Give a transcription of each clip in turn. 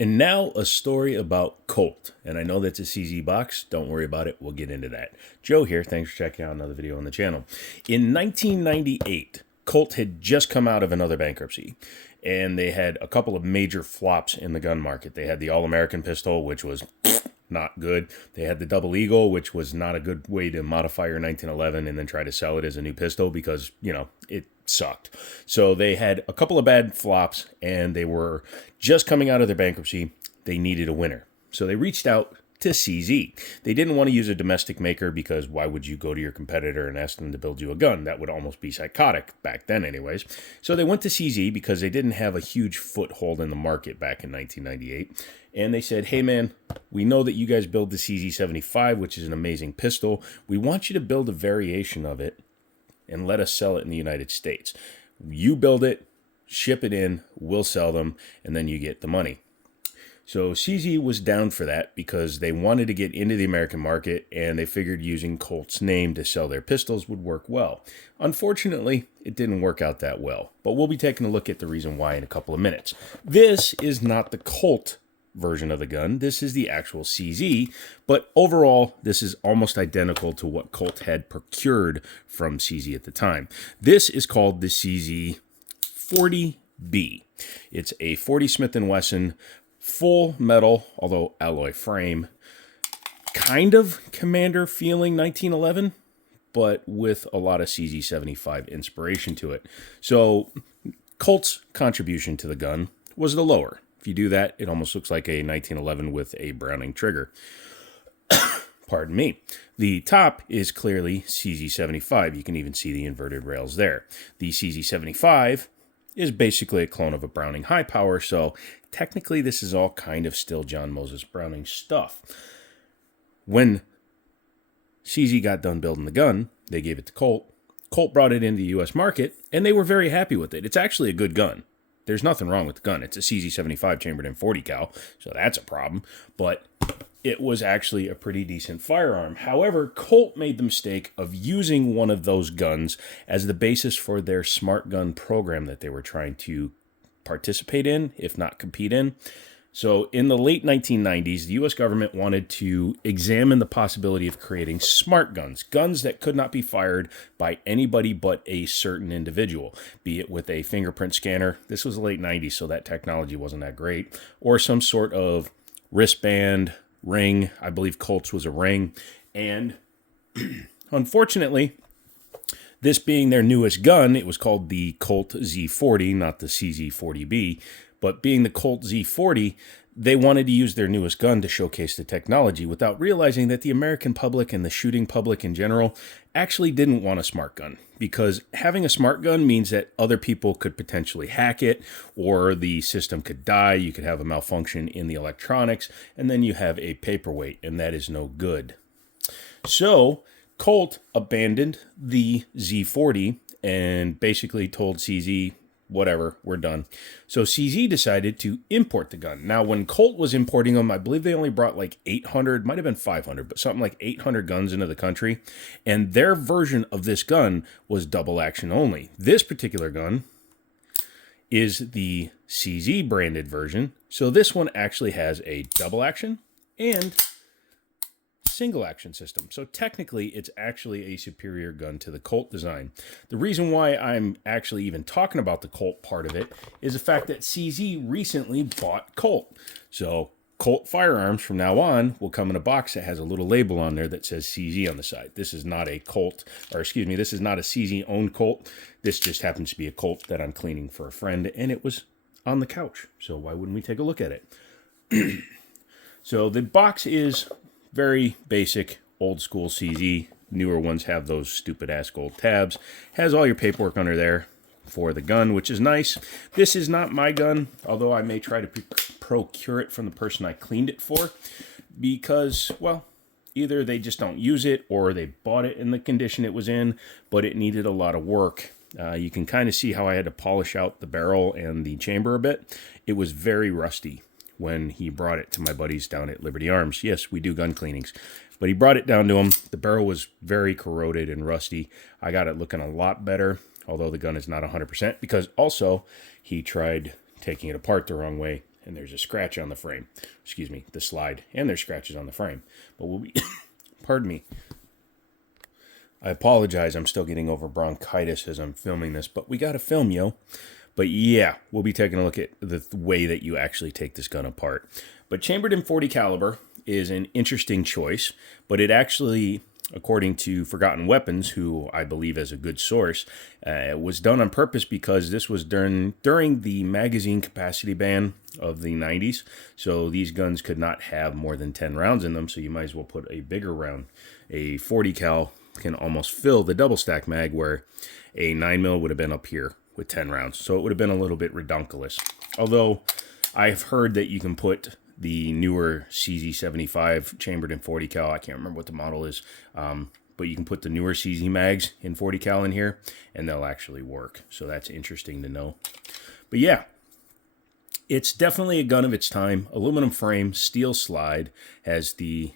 And now a story about Colt. And I know that's a CZ box. Don't worry about it. We'll get into that. Joe here. Thanks for checking out another video on the channel. In 1998, Colt had just come out of another bankruptcy. And they had a couple of major flops in the gun market. They had the All-American pistol, which was not good. They had the Double Eagle, which was not a good way to modify your 1911 and then try to sell it as a new pistol because, you know, it sucked. So they had a couple of bad flops and they were just coming out of their bankruptcy. They needed a winner. So they reached out to CZ. They didn't want to use a domestic maker because why would you go to your competitor and ask them to build you a gun? That would almost be psychotic back then anyways. So they went to CZ because they didn't have a huge foothold in the market back in 1998. And they said, hey man, we know that you guys build the CZ75, which is an amazing pistol. We want you to build a variation of it and let us sell it in the United States. You build it, ship it in, we'll sell them, and then you get the money. So CZ was down for that because they wanted to get into the American market and they figured using Colt's name to sell their pistols would work well. Unfortunately, it didn't work out that well, but we'll be taking a look at the reason why in a couple of minutes. This is not the Colt version of the gun. This is the actual CZ, but overall, this is almost identical to what Colt had procured from CZ at the time. This is called the CZ 40B. It's a 40 Smith & Wesson full metal, although alloy frame, kind of Commander feeling 1911, but with a lot of CZ75 inspiration to it. So Colt's contribution to the gun was the lower. If you do that, it almost looks like a 1911 with a Browning trigger. Pardon me. The top is clearly CZ75. You can even see the inverted rails there. The CZ75 is basically a clone of a Browning high power, so technically this is all kind of still John Moses Browning stuff. When CZ got done building the gun, they gave it to Colt. Colt brought it into the U.S. market, and they were very happy with it. It's actually a good gun. There's nothing wrong with the gun. It's a CZ75 chambered in 40 cal, so that's a problem. But it was actually a pretty decent firearm. However, Colt made the mistake of using one of those guns as the basis for their smart gun program that they were trying to participate in, if not compete in. So in the late 1990s, the U.S. government wanted to examine the possibility of creating smart guns, guns that could not be fired by anybody but a certain individual, be it with a fingerprint scanner. This was the late 90s, so that technology wasn't that great, or some sort of wristband, ring. I believe Colt's was a ring. And unfortunately, this being their newest gun, it was called the Colt Z40, not the CZ40B. But being the Colt Z40, they wanted to use their newest gun to showcase the technology without realizing that the American public and the shooting public in general actually didn't want a smart gun. Because having a smart gun means that other people could potentially hack it, or the system could die, you could have a malfunction in the electronics, and then you have a paperweight, and that is no good. So Colt abandoned the Z40 and basically told CZ, whatever, we're done. So CZ decided to import the gun. Now, when Colt was importing them, I believe they only brought like 800, might have been 500, but something like 800 guns into the country. And their version of this gun was double action only. This particular gun is the CZ branded version. So this one actually has a double action and single action system. So technically, it's actually a superior gun to the Colt design. The reason why I'm actually even talking about the Colt part of it is the fact that CZ recently bought Colt. So Colt firearms from now on will come in a box that has a little label on there that says CZ on the side. This is not a Colt, or excuse me, this is not a CZ owned Colt. This just happens to be a Colt that I'm cleaning for a friend, and it was on the couch. So why wouldn't we take a look at it? So the box is very basic, old school CZ. Newer ones have those stupid ass gold tabs. Has all your paperwork under there for the gun, which is nice. This is not my gun, although I may try to procure it from the person I cleaned it for because, well, either they just don't use it or they bought it in the condition it was in, but it needed a lot of work. You can kind of see how I had to polish out the barrel and the chamber a bit. It was very rusty when he brought it to my buddies down at Liberty Arms. Yes, we do gun cleanings. But he brought it down to him. The barrel was very corroded and rusty. I got it looking a lot better, although the gun is not 100%, because also he tried taking it apart the wrong way and there's a scratch on the frame. Excuse me, the slide, and there's scratches on the frame. But we'll be, pardon me. I apologize, I'm still getting over bronchitis as I'm filming this, but we got to film, yo. But yeah, we'll be taking a look at the way that you actually take this gun apart. But chambered in .40 caliber is an interesting choice, but it actually, according to Forgotten Weapons, who I believe is a good source, was done on purpose because this was during the magazine capacity ban of the 90s. So these guns could not have more than 10 rounds in them, so you might as well put a bigger round. A .40 cal can almost fill the double stack mag, where a 9mm would have been up here with 10 rounds. So it would have been a little bit redunculous. Although I've heard that you can put the newer CZ 75 chambered in .40 cal. I can't remember what the model is, but you can put the newer CZ mags in .40 cal in here, and they'll actually work. So that's interesting to know. But yeah, it's definitely a gun of its time. Aluminum frame, steel slide, has the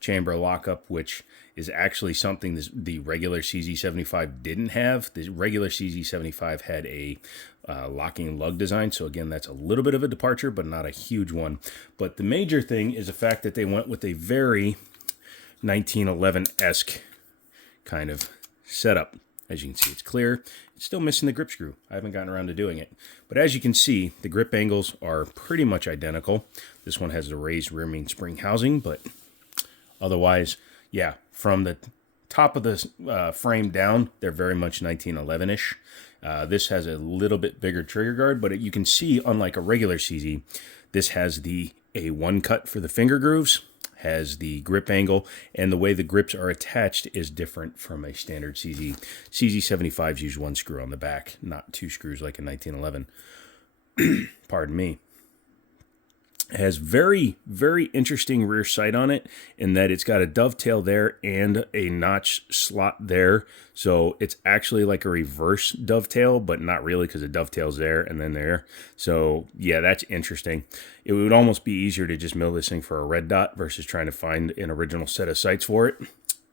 chamber lockup, which is actually something the regular CZ75 didn't have. The regular CZ75 had a locking lug design, so again, that's a little bit of a departure, but not a huge one. But the major thing is the fact that they went with a very 1911-esque kind of setup. As you can see, it's clear. It's still missing the grip screw. I haven't gotten around to doing it. But as you can see, the grip angles are pretty much identical. This one has the raised rear main spring housing, but otherwise, yeah, from the top of the frame down, they're very much 1911-ish. This has a little bit bigger trigger guard, but you can see, unlike a regular CZ, this has the A1 cut for the finger grooves, has the grip angle, and the way the grips are attached is different from a standard CZ. CZ75s use one screw on the back, not two screws like in 1911. Pardon me. It has very, very interesting rear sight on it in that it's got a dovetail there and a notch slot there. So it's actually like a reverse dovetail, but not really, because the dovetail's there and then there. So yeah, that's interesting. It would almost be easier to just mill this thing for a red dot versus trying to find an original set of sights for it.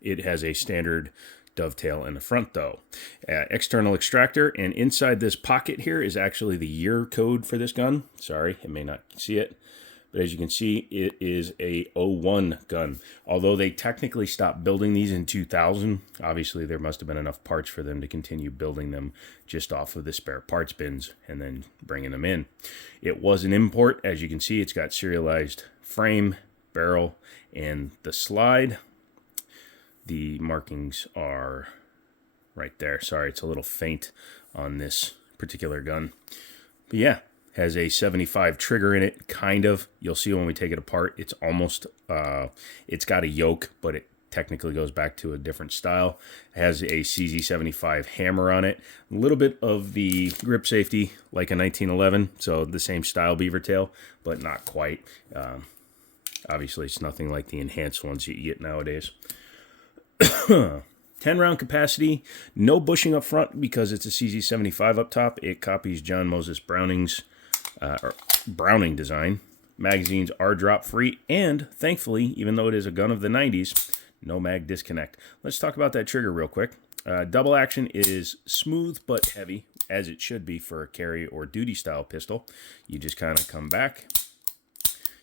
It has a standard dovetail in the front though. External extractor, and inside this pocket here is actually the year code for this gun. Sorry, you may not see it. But as you can see, it is a '01 gun. Although they technically stopped building these in 2000, obviously there must have been enough parts for them to continue building them just off of the spare parts bins and then bringing them in. It was an import. As you can see, it's got serialized frame, barrel, and the slide. The markings are right there. Sorry, it's a little faint on this particular gun. But yeah. Has a 75 trigger in it, kind of. You'll see when we take it apart, it's almost, it's got a yoke, but it technically goes back to a different style. It has a CZ75 hammer on it. A little bit of the grip safety, like a 1911, so the same style beaver tail, but not quite. Obviously, it's nothing like the enhanced ones you get nowadays. 10-round capacity, no bushing up front because it's a CZ75 up top. It copies John Moses Browning's Browning design. Magazines are drop free, and thankfully, even though it is a gun of the 90s, no mag disconnect. Let's talk about that trigger real quick. Double action is smooth but heavy, as it should be for a carry or duty style pistol. You just kind of come back.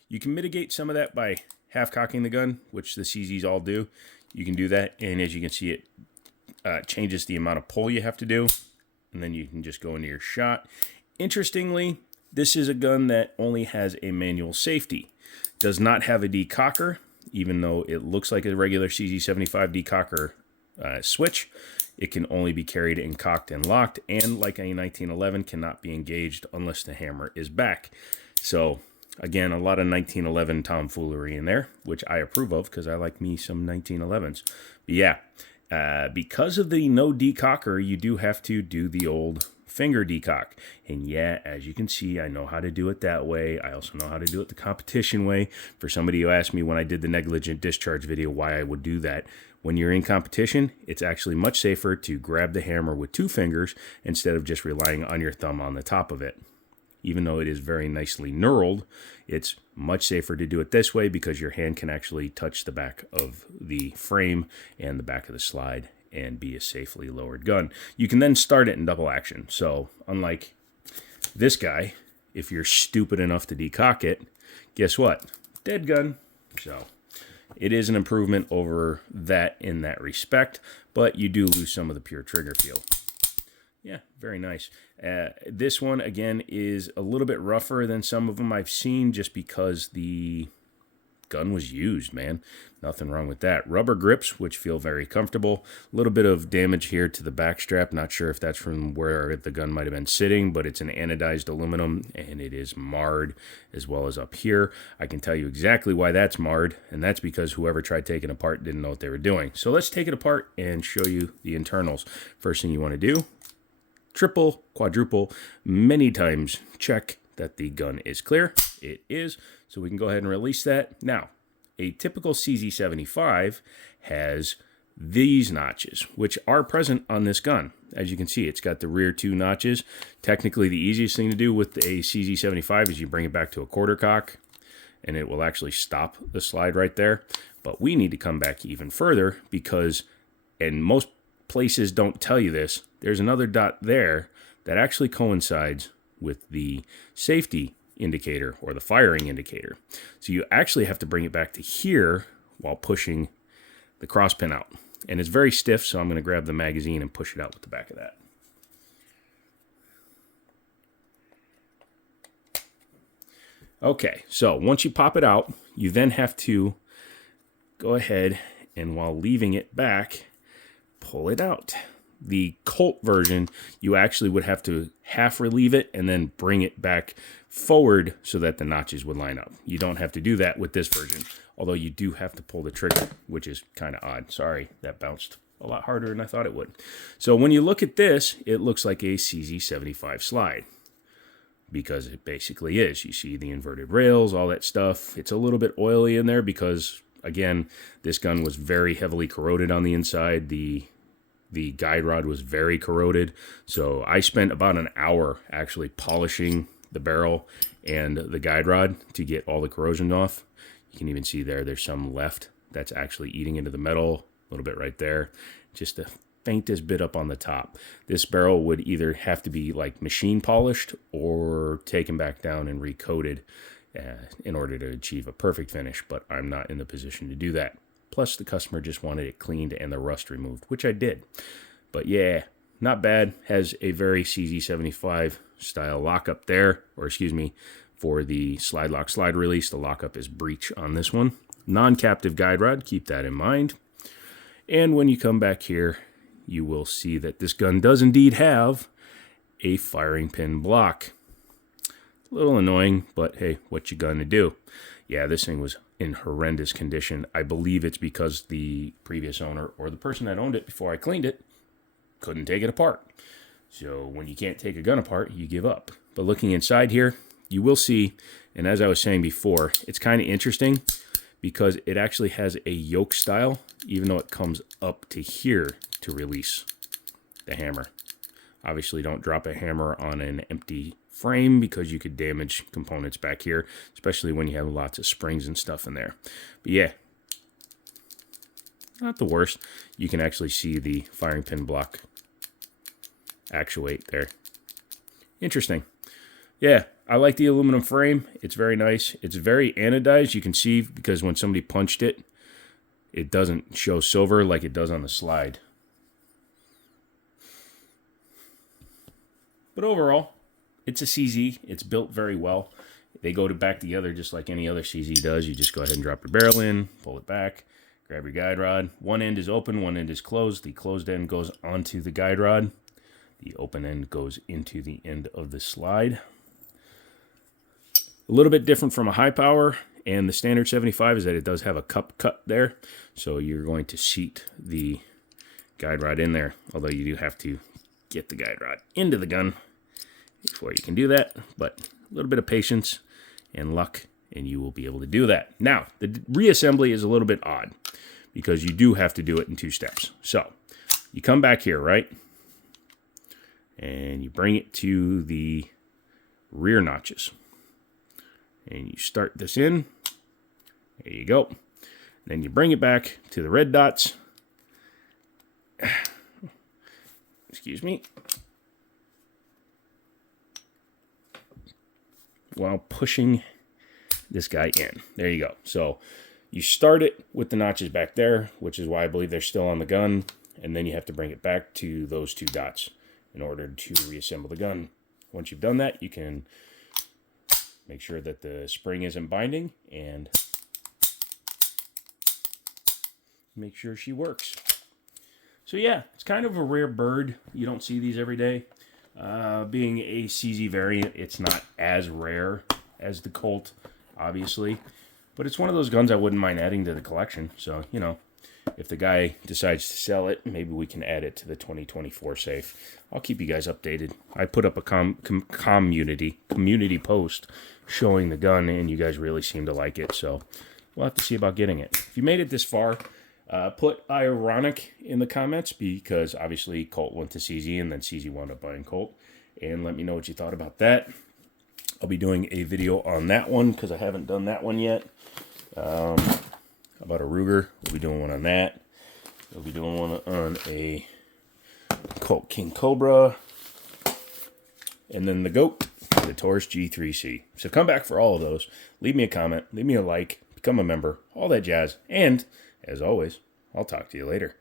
You can mitigate some of that by half cocking the gun, which the CZs all do. You can do that, and as you can see, it changes the amount of pull you have to do, and then you can just go into your shot. Interestingly, this is a gun that only has a manual safety. Does not have a decocker, even though it looks like a regular CZ75 decocker switch. It can only be carried and cocked and locked, and like a 1911, cannot be engaged unless the hammer is back. So again, a lot of 1911 tomfoolery in there, which I approve of because I like me some 1911s. But yeah, because of the no decocker, you do have to do the old finger decock. And yeah, as you can see, I know how to do it that way. I also know how to do it the competition way. For somebody who asked me when I did the negligent discharge video why I would do that, when you're in competition, it's actually much safer to grab the hammer with two fingers instead of just relying on your thumb on the top of it. Even though it is very nicely knurled, it's much safer to do it this way because your hand can actually touch the back of the frame and the back of the slide and be a safely lowered gun. You can then start it in double action. So unlike this guy, if you're stupid enough to decock it, guess what? Dead gun. So it is an improvement over that in that respect, but you do lose some of the pure trigger feel. Yeah, very nice. This one, again, is a little bit rougher than some of them I've seen just because the gun was used, man. Nothing wrong with that. Rubber grips, which feel very comfortable. A little bit of damage here to the back strap. Not sure if that's from where the gun might have been sitting, but it's an anodized aluminum, and it is marred as well as up here. I can tell you exactly why that's marred, and that's because whoever tried taking it apart didn't know what they were doing. So let's take it apart and show you the internals. First thing you want to do, triple, quadruple, many times check that the gun is clear. It is, so we can go ahead and release that. Now, a typical CZ75 has these notches, which are present on this gun. As you can see, it's got the rear two notches. Technically, the easiest thing to do with a CZ75 is you bring it back to a quarter cock, and it will actually stop the slide right there. But we need to come back even further because, and most places don't tell you this, there's another dot there that actually coincides with the safety indicator or the firing indicator. So you actually have to bring it back to here while pushing the cross pin out. And it's very stiff, so I'm going to grab the magazine and push it out with the back of that. Okay, so once you pop it out, you then have to go ahead and while leaving it back, pull it out. The Colt version, you actually would have to half relieve it and then bring it back forward so that the notches would line up. You don't have to do that with this version, although you do have to pull the trigger, which is kind of odd. Sorry, that bounced a lot harder than I thought it would. So when you look at this, it looks like a CZ75 slide because it basically is. You see the inverted rails, all that stuff. It's a little bit oily in there because, again, this gun was very heavily corroded on the inside. The guide rod was very corroded, so I spent about an hour actually polishing the barrel and the guide rod to get all the corrosion off. You can even see there's some left that's actually eating into the metal, a little bit right there, just the faintest bit up on the top. This barrel would either have to be like machine polished or taken back down and recoated in order to achieve a perfect finish, but I'm not in the position to do that. Plus, the customer just wanted it cleaned and the rust removed, which I did. But yeah, not bad. Has a very CZ75 style lockup there, or excuse me, for the slide lock slide release. The lockup is breech on this one. Non-captive guide rod, keep that in mind. And when you come back here, you will see that this gun does indeed have a firing pin block. A little annoying, but hey, what you gonna do? Yeah, this thing was in horrendous condition. I believe it's because the previous owner or the person that owned it before I cleaned it couldn't take it apart. So when you can't take a gun apart, you give up. But looking inside here, you will see, and as I was saying before, it's kind of interesting because it actually has a yoke style, even though it comes up to here to release the hammer. Obviously, don't drop a hammer on an empty frame because you could damage components back here, especially when you have lots of springs and stuff in there. But yeah, not the worst. You can actually see the firing pin block actuate there. Interesting. Yeah, I like the aluminum frame. It's very nice. It's very anodized. You can see because when somebody punched it, it doesn't show silver like it does on the slide. But overall, it's a CZ. It's built very well. They go back together just like any other CZ does. You just go ahead and drop your barrel in, pull it back, grab your guide rod. One end is open, one end is closed. The closed end goes onto the guide rod. The open end goes into the end of the slide. A little bit different from a high power and the standard 75 is that it does have a cup cut there. So you're going to seat the guide rod in there, although you do have to get the guide rod into the gun before you can do that. But a little bit of patience and luck and you will be able to do that. Now, the reassembly is a little bit odd because you do have to do it in 2 steps. So you come back here, right? And you bring it to the rear notches. And you start this in. There you go. Then you bring it back to the red dots. Excuse me. while pushing this guy in. There you go. So you start it with the notches back there, which is why I believe they're still on the gun, and then you have to bring it back to those 2 dots in order to reassemble the gun. Once you've done that, you can make sure that the spring isn't binding and make sure she works. So yeah, it's kind of a rare bird. You don't see these every day. Being a CZ variant, it's not as rare as the Colt, obviously. But it's one of those guns I wouldn't mind adding to the collection. So, you know, if the guy decides to sell it, maybe we can add it to the 2024 safe. I'll keep you guys updated. I put up a community post showing the gun, and you guys really seem to like it. So we'll have to see about getting it. If you made it this far, put ironic in the comments, because obviously Colt went to CZ and then CZ wound up buying Colt. And let me know what you thought about that. I'll be doing a video on that one because I haven't done that one yet. About a Ruger. We'll be doing one on that. We'll be doing one on a Colt King Cobra. And then the GOAT, the Taurus G3C. So come back for all of those. Leave me a comment. Leave me a like. Become a member. All that jazz. And, as always, I'll talk to you later.